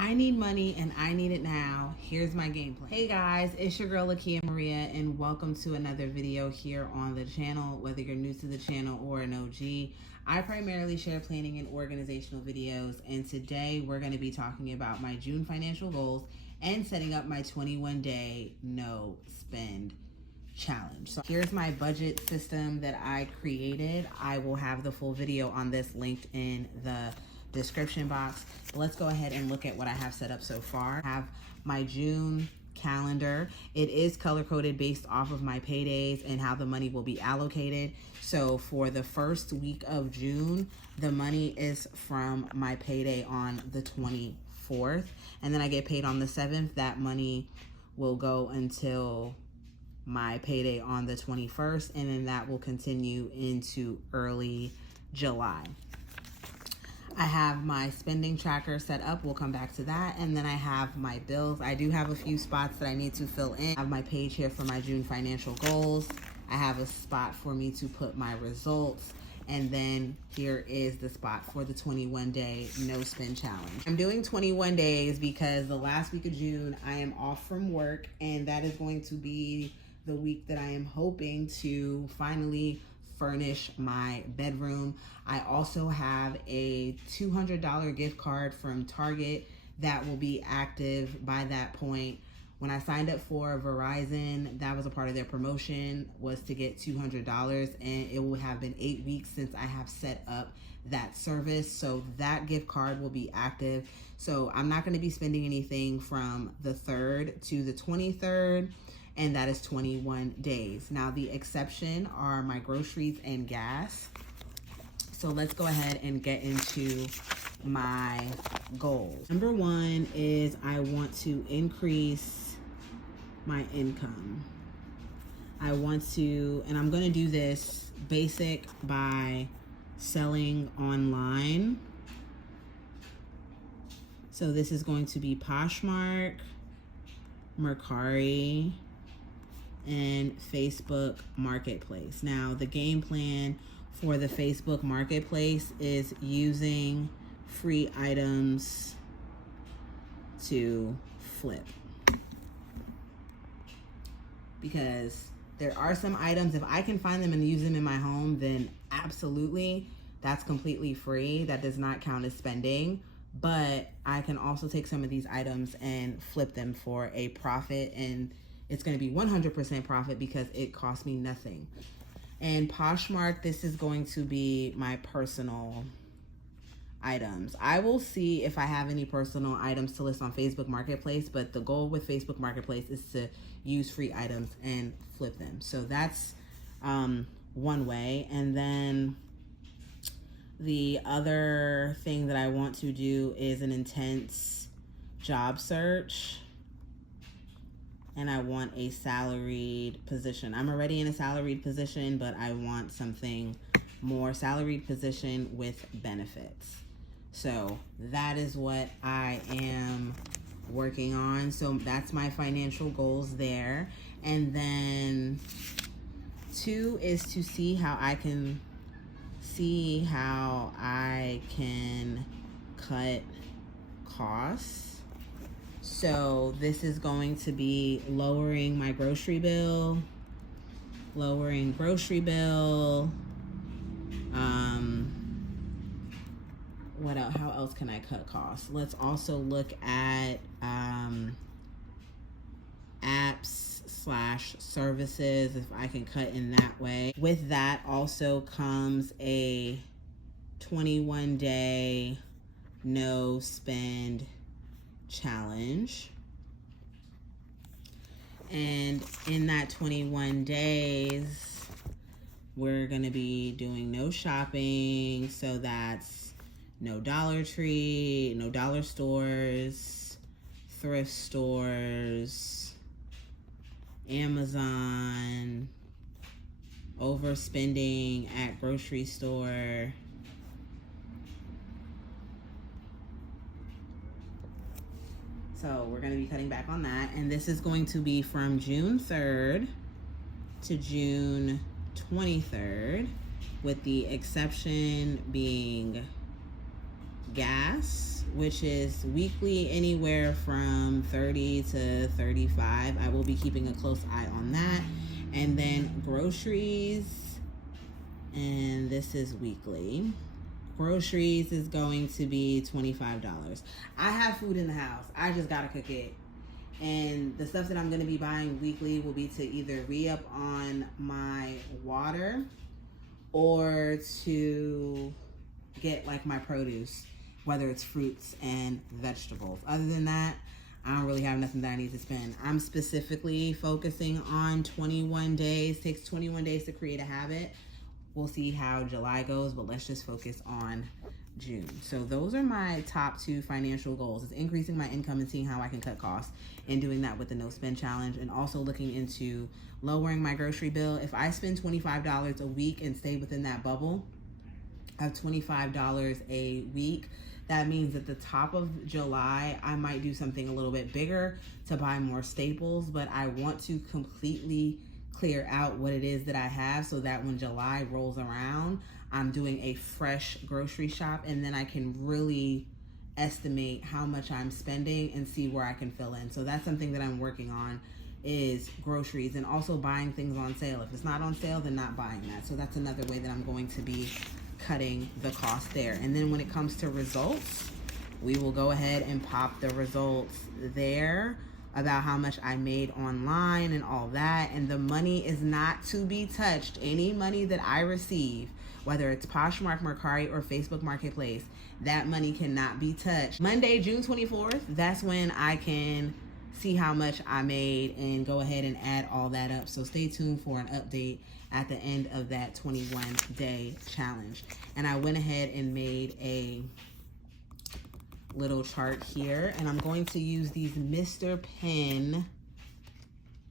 I need money and I need it now. Here's my game plan. Hey guys, it's your girl Lakia Maria and welcome to another video here on the channel. Whether you're new to the channel or an OG, I primarily share planning and organizational videos, and today we're going to be talking about my June financial goals and setting up my 21-day no spend challenge. So here's my budget system that I created. I will have the full video on this linked in the description box. Let's go ahead and look at what I have set up so far. I have my June calendar. It is color coded based off of my paydays and how the money will be allocated. So for the first week of June, the money is from my payday on the 24th, and then I get paid on the 7th. That money will go until my payday on the 21st, and then that will continue into early July. I have my spending tracker set up. We'll come back to that. And then I have my bills. I do have a few spots that I need to fill in. I have my page here for my June financial goals. I have a spot for me to put my results. And then here is the spot for the 21-day no spend challenge. I'm doing 21 days because the last week of June, I am off from work, and that is going to be the week that I am hoping to finally furnish my bedroom. I also have a $200 gift card from Target that will be active by that point. When I signed up for Verizon, that was a part of their promotion, was to get $200, and it will have been 8 weeks since I have set up that service. So that gift card will be active. So I'm not going to be spending anything from the 3rd to the 23rd. And that is 21 days. Now, the exception are my groceries and gas. So let's go ahead and get into my goals. Number one is I want to increase my income. I want to, and I'm going to do this basic by selling online. So this is going to be Poshmark, Mercari, and Facebook Marketplace. Now, the game plan for the Facebook Marketplace is using free items to flip, because there are some items, if I can find them and use them in my home, then absolutely, that's completely free. That does not count as spending. But I can also take some of these items and flip them for a profit, and it's going to be 100% profit because it cost me nothing. And Poshmark, this is going to be my personal items. I will see if I have any personal items to list on Facebook Marketplace, but the goal with Facebook Marketplace is to use free items and flip them. So that's one way. And then the other thing that I want to do is an intense job search. And I want a salaried position. I'm already in a salaried position, but I want something more salaried position with benefits. So that is what I am working on. So that's my financial goals there. And then 2 is to see how I can cut costs. So this is going to be lowering my grocery bill, what else? How else can I cut costs? Let's also look at apps/services, if I can cut in that way. With that also comes a 21-day no spend challenge. And in that 21 days, we're going to be doing no shopping. So that's no Dollar Tree, no dollar stores, thrift stores, Amazon, overspending at grocery store. So we're going to be cutting back on that. And this is going to be from June 3rd to June 23rd, with the exception being gas, which is weekly anywhere from 30 to 35. I will be keeping a close eye on that. And then groceries, and this is weekly. Groceries is going to be $25. I have food in the house. I just gotta cook it. And the stuff that I'm gonna be buying weekly will be to either re-up on my water or to get like my produce, whether it's fruits and vegetables. Other than that, I don't really have nothing that I need to spend. I'm specifically focusing on 21 days. It takes 21 days to create a habit. We'll see how July goes, but let's just focus on June. So those are my top 2 financial goals. It's increasing my income and seeing how I can cut costs, and doing that with the no spend challenge, and also looking into lowering my grocery bill. If I spend $25 a week and stay within that bubble of $25 a week, that means at the top of July, I might do something a little bit bigger to buy more staples, but I want to completely clear out what it is that I have so that when July rolls around, I'm doing a fresh grocery shop, and then I can really estimate how much I'm spending and see where I can fill in. So that's something that I'm working on, is groceries, and also buying things on sale. If it's not on sale, then not buying that. So that's another way that I'm going to be cutting the cost there. And then when it comes to results, we will go ahead and pop the results there about how much I made online and all that. And the money is not to be touched. Any money that I receive, whether it's Poshmark, Mercari, or Facebook Marketplace, that money cannot be touched. Monday, June 24th, that's when I can see how much I made and go ahead and add all that up. So stay tuned for an update at the end of that 21-day challenge. And I went ahead and made a little chart here, and I'm going to use these Mr. Pen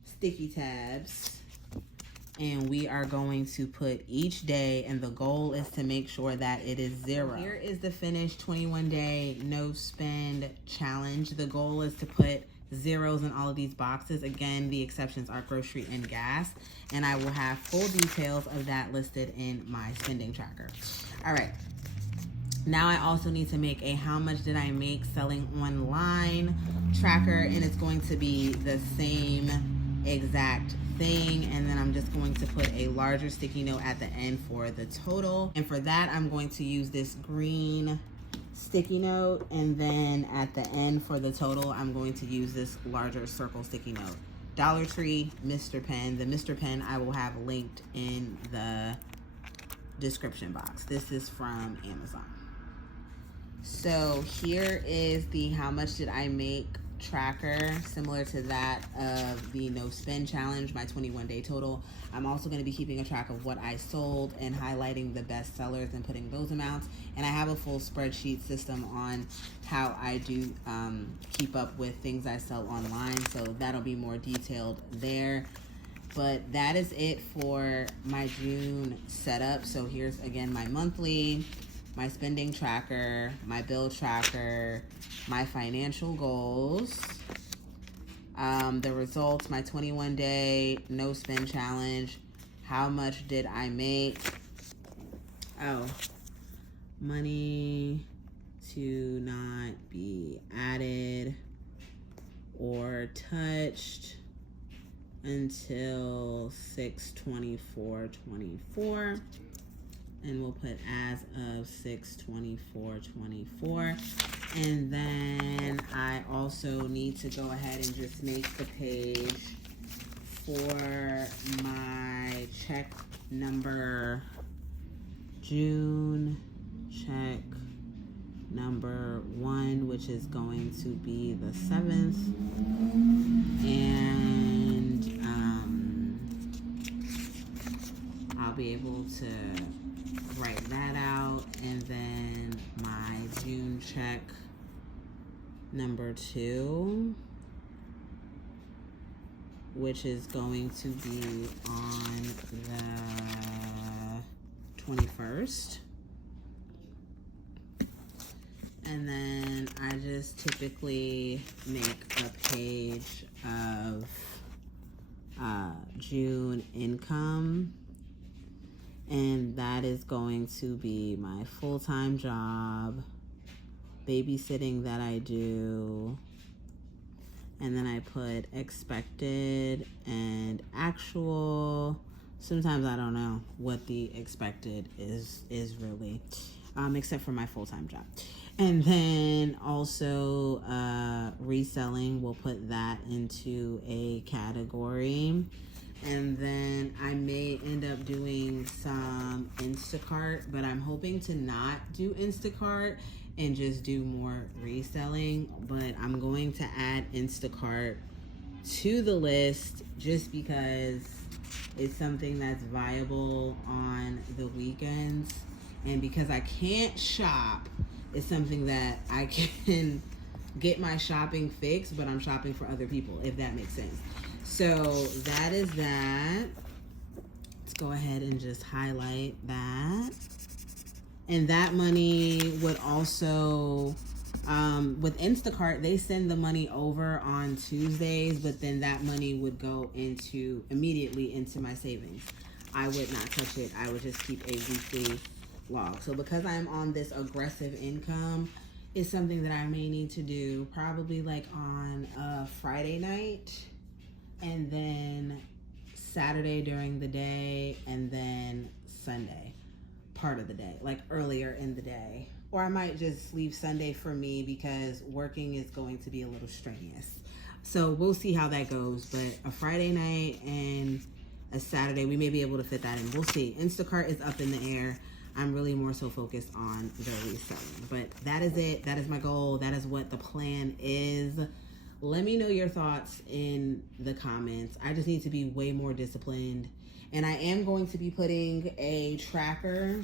sticky tabs, and we are going to put each day, and the goal is to make sure that it is 0. Here is the finished 21-day no spend challenge. The goal is to put zeros in all of these boxes. Again, the exceptions are grocery and gas, and I will have full details of that listed in my spending tracker. All right. Now I also need to make a how much did I make selling online tracker, and it's going to be the same exact thing. And then I'm just going to put a larger sticky note at the end for the total. And for that, I'm going to use this green sticky note. And then at the end for the total, I'm going to use this larger circle sticky note. Dollar Tree, Mr. Pen. The Mr. Pen I will have linked in the description box. This is from Amazon. So here is the how much did I make tracker, similar to that of the no spend challenge, my 21-day total. I'm also going to be keeping a track of what I sold and highlighting the best sellers and putting those amounts. And I have a full spreadsheet system on how I do keep up with things I sell online, so that'll be more detailed there. But that is it for my June setup. So here's again my monthly, my spending tracker, my bill tracker, my financial goals, the results, my 21-day no spend challenge, how much did I make, money to not be added or touched until 6/24/24. And we'll put as of 6/24/24. And then I also need to go ahead and just make the page for my check number, June check number 1, which is going to be the 7th. And I'll be able to write that out. And then my June check number 2, which is going to be on the 21st. And then I just typically make a page of June income. And that is going to be my full-time job, babysitting that I do, and then I put expected and actual. Sometimes I don't know what the expected is really, except for my full-time job. And then also reselling, we'll put that into a category. And then I may end up doing some Instacart, but I'm hoping to not do Instacart and just do more reselling. But I'm going to add Instacart to the list just because it's something that's viable on the weekends. And because I can't shop, it's something that I can get my shopping fixed, but I'm shopping for other people, if that makes sense. So that is that. Let's go ahead and just highlight that. And that money would also, with Instacart, they send the money over on Tuesdays, but then that money would go immediately into my savings. I would not touch it. I would just keep a weekly log. So because I'm on this aggressive income, it's something that I may need to do probably like on a Friday night, and then Saturday during the day, and then Sunday part of the day, like earlier in the day. Or I might just leave Sunday for me because working is going to be a little strenuous. So we'll see how that goes. But a Friday night and a Saturday, we may be able to fit that in. We'll see. Instacart is up in the air. I'm really more so focused on the reselling. But that is it. That is my goal. That is what the plan is. Let me know your thoughts in the comments. I just need to be way more disciplined. And I am going to be putting a tracker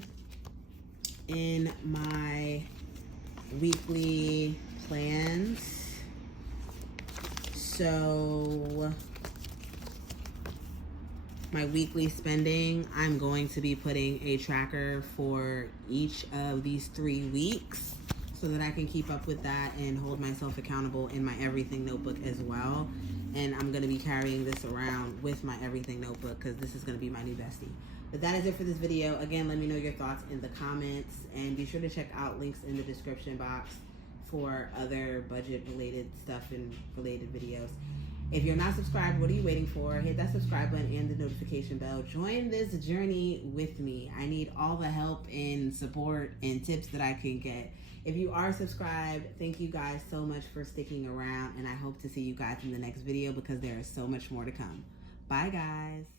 in my weekly plans. So my weekly spending, I'm going to be putting a tracker for each of these 3 weeks so that I can keep up with that and hold myself accountable in my everything notebook as well. And I'm going to be carrying this around with my everything notebook because this is going to be my new bestie. But that is it for this video. Again, let me know your thoughts in the comments, and be sure to check out links in the description box for other budget related stuff and related videos. If you're not subscribed, what are you waiting for? Hit that subscribe button and the notification bell. Join this journey with me. I need all the help and support and tips that I can get. If you are subscribed, thank you guys so much for sticking around, and I hope to see you guys in the next video because there is so much more to come. Bye, guys.